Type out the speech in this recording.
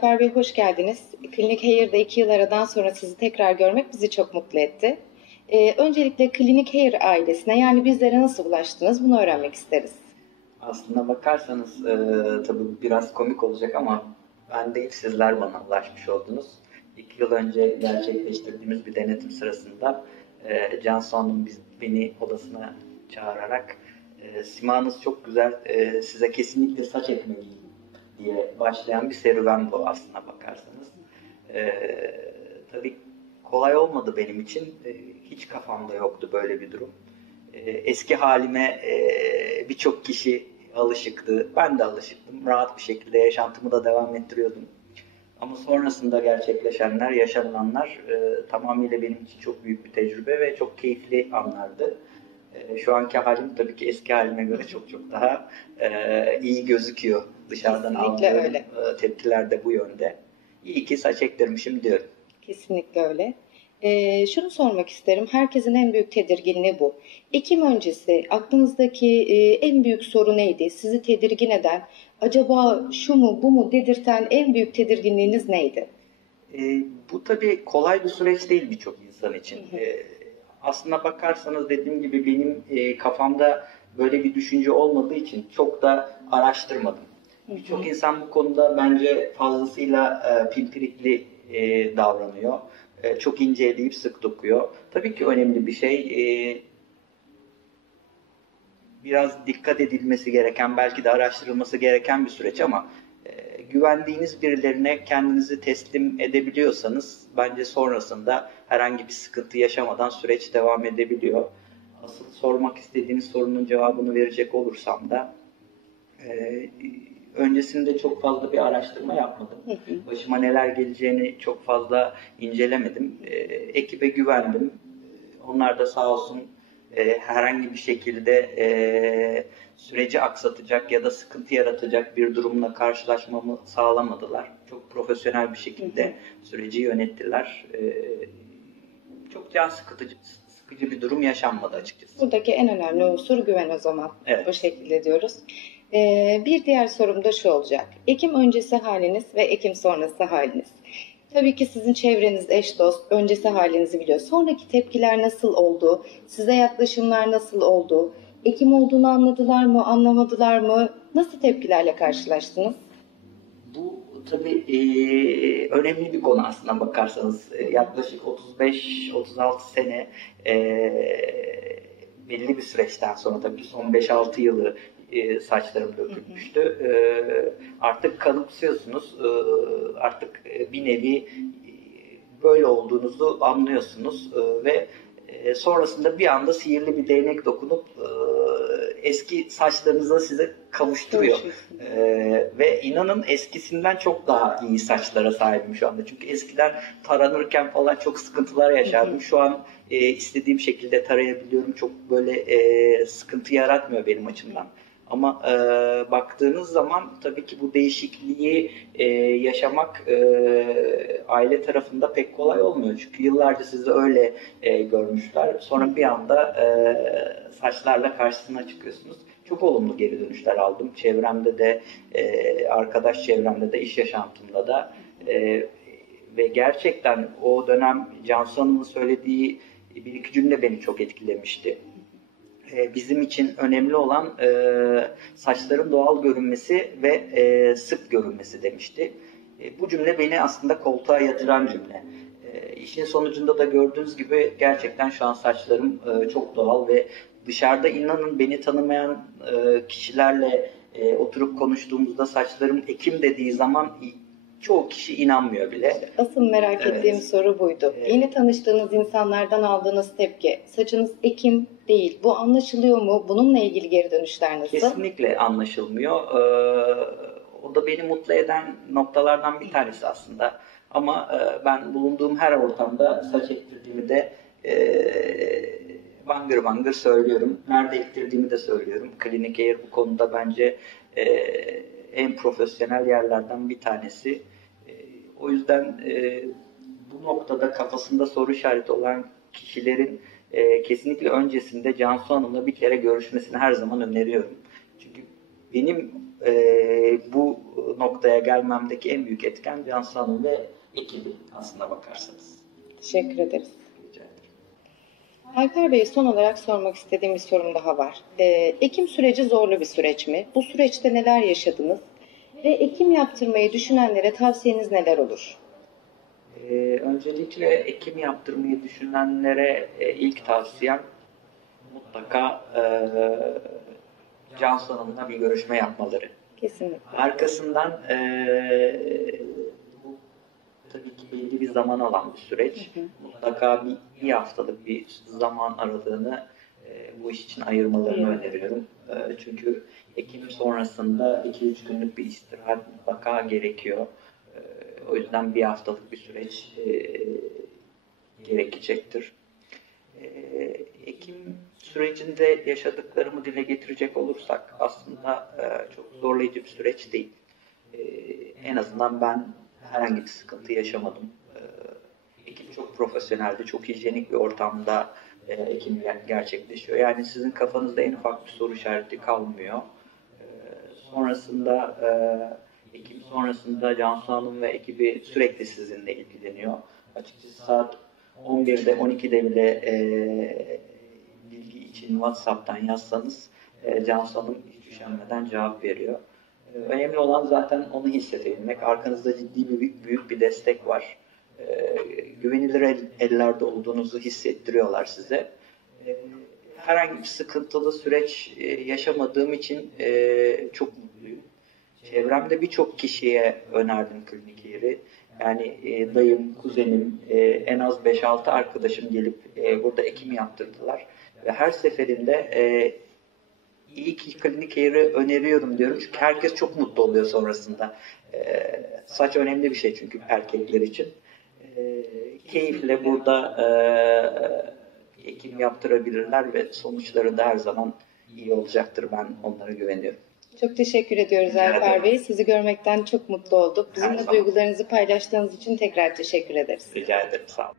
Cafer Bey hoş geldiniz. Klinik Hair'de 2 yıl aradan sonra sizi tekrar görmek bizi çok mutlu etti. Öncelikle Klinik Hair ailesine yani bizlere nasıl ulaştınız bunu öğrenmek isteriz. Aslına bakarsanız tabii biraz komik olacak ama ben değil sizler bana ulaşmış oldunuz. 2 yıl önce gerçekleştirdiğimiz bir denetim sırasında Cansu Hanım beni odasına çağırarak simanız çok güzel, size kesinlikle saç ekmeliyim diye başlayan bir serüven bu aslına bakarsanız. Tabii kolay olmadı benim için. Hiç kafamda yoktu böyle bir durum. Eski halime birçok kişi alışıktı. Ben de alışıktım. Rahat bir şekilde yaşantımı da devam ettiriyordum. Ama sonrasında gerçekleşenler, yaşananlar tamamıyla benim için çok büyük bir tecrübe ve çok keyifli anlardı. Şu anki halim tabii ki eski halime göre çok çok daha iyi gözüküyor. Dışarıdan Kesinlikle aldığım öyle. tepkiler de bu yönde. İyi ki saç ektirmişim diyorum. Kesinlikle öyle. Şunu sormak isterim. Herkesin en büyük tedirginliği bu. Ekim öncesi aklınızdaki en büyük soru neydi? Sizi tedirgin eden, acaba şu mu bu mu dedirten en büyük tedirginliğiniz neydi? Bu tabii kolay bir süreç değil birçok insan için. Aslına bakarsanız dediğim gibi benim kafamda böyle bir düşünce olmadığı için çok da araştırmadım. Birçok insan bu konuda bence fazlasıyla pimpirikli davranıyor. Çok ince eleyip sık dokuyor. Tabii ki önemli bir şey. Biraz dikkat edilmesi gereken, belki de araştırılması gereken bir süreç ama güvendiğiniz birilerine kendinizi teslim edebiliyorsanız bence sonrasında herhangi bir sıkıntı yaşamadan süreç devam edebiliyor. Asıl sormak istediğiniz sorunun cevabını verecek olursam da öncesinde çok fazla bir araştırma yapmadım. Başıma neler geleceğini çok fazla incelemedim. Ekibe güvendim. Onlar da sağ olsun herhangi bir şekilde süreci aksatacak ya da sıkıntı yaratacak bir durumla karşılaşmamı sağlamadılar. Çok profesyonel bir şekilde süreci yönettiler. Çok can sıkıcı bir durum yaşanmadı açıkçası. Buradaki en önemli unsur güven o zaman. Evet. O şekilde diyoruz. Bir diğer sorum da şu olacak. Ekim öncesi haliniz ve Ekim sonrası haliniz. Tabii ki sizin çevreniz, eş dost, öncesi halinizi biliyor. Sonraki tepkiler nasıl oldu? Size yaklaşımlar nasıl oldu? Ekim olduğunu anladılar mı, anlamadılar mı? Nasıl tepkilerle karşılaştınız? Bu tabii önemli bir konu aslına bakarsanız. Yaklaşık 35-36 sene belli bir süreçten sonra tabii son 5-6 yılı saçlarım dökülmüştü. Artık kanıksıyorsunuz. Artık bir nevi böyle olduğunuzu anlıyorsunuz ve sonrasında bir anda sihirli bir değnek dokunup eski saçlarınıza size kavuşturuyor. Ve inanın eskisinden çok daha iyi saçlara sahibim şu anda. Çünkü eskiden taranırken falan çok sıkıntılar yaşardım. Şu an istediğim şekilde tarayabiliyorum. Çok böyle sıkıntı yaratmıyor benim açımdan. Ama baktığınız zaman tabii ki bu değişikliği yaşamak aile tarafında pek kolay olmuyor. Çünkü yıllarca sizi öyle görmüşler. Sonra bir anda saçlarla karşısına çıkıyorsunuz. Çok olumlu geri dönüşler aldım. Çevremde de, arkadaş çevremde de, iş yaşantımda da. Ve gerçekten o dönem Cansu Hanım'ın söylediği bir iki cümle beni çok etkilemişti. Bizim için önemli olan saçların doğal görünmesi ve sık görünmesi demişti. Bu cümle beni aslında koltuğa yatıran cümle. İşin sonucunda da gördüğünüz gibi gerçekten şu an saçlarım çok doğal ve dışarıda inanın beni tanımayan kişilerle oturup konuştuğumuzda saçlarım ekim dediği zaman çoğu kişi inanmıyor bile. Asıl merak ettiğim soru buydu. Yeni tanıştığınız insanlardan aldığınız tepki, saçınız ekim değil. Bu anlaşılıyor mu? Bununla ilgili geri dönüşler nasıl? Kesinlikle anlaşılmıyor. O da beni mutlu eden noktalardan bir tanesi aslında. Ama ben bulunduğum her ortamda saç ektirdiğimi de bangır bangır söylüyorum. Nerede ektirdiğimi de söylüyorum. Klinik Hair bu konuda bence en profesyonel yerlerden bir tanesi. O yüzden bu noktada kafasında soru işareti olan kişilerin kesinlikle öncesinde Cansu Hanım'la bir kere görüşmesini her zaman öneriyorum. Çünkü benim bu noktaya gelmemdeki en büyük etken Cansu Hanım ve ekibi aslına bakarsanız. Teşekkür ederiz. Rica ederim. Alper Bey, son olarak sormak istediğim bir sorum daha var. Ekim süreci zorlu bir süreç mi? Bu süreçte neler yaşadınız? Ve ekim yaptırmayı düşünenlere tavsiyeniz neler olur? Öncelikle ekim yaptırmayı düşünenlere ilk tavsiyem mutlaka Cansu Hanım'la bir görüşme yapmaları. Kesinlikle. Arkasından bu tabii ki belli bir zaman alan bir süreç. Mutlaka bir haftalık bir zaman aralığını bu iş için ayırmalarını öneriyorum. Çünkü Ekim sonrasında 2-3 günlük bir istirahat mutlaka gerekiyor. O yüzden bir haftalık bir süreç gerekecektir. Ekim sürecinde yaşadıklarımı dile getirecek olursak aslında çok zorlayıcı bir süreç değil. En azından ben herhangi bir sıkıntı yaşamadım. Ekip çok profesyoneldi, çok hijyenik bir ortamda ekim gerçekleşiyor. Yani sizin kafanızda en ufak bir soru işareti kalmıyor. Sonrasında ekim sonrasında Cansu Hanım ve ekibi sürekli sizinle ilgileniyor. Açıkçası saat 11'de 12'de bile bilgi için WhatsApp'tan yazsanız Cansu Hanım hiç üşenmeden cevap veriyor. Önemli olan zaten onu hissedebilmek. Arkanızda ciddi büyük bir destek var. Güvenilir ellerde olduğunuzu hissettiriyorlar size. Herhangi bir sıkıntılı süreç yaşamadığım için çok mutluyum. Çevremde birçok kişiye önerdim klinik yeri. Yani dayım, kuzenim, en az 5-6 arkadaşım gelip burada ekim yaptırdılar. Ve her seferinde iyi ki klinik yeri öneriyorum diyorum. Çünkü herkes çok mutlu oluyor sonrasında. Saç önemli bir şey çünkü erkekler için. Keyifle burada ekim yaptırabilirler ve sonuçları da her zaman iyi olacaktır. Ben onlara güveniyorum. Çok teşekkür ediyoruz Rica Alper ederim. Bey. Sizi görmekten çok mutlu olduk. Her Bizimle zaman. duygularınızı paylaştığınız için tekrar teşekkür ederiz. Rica ederim. Sağ olun.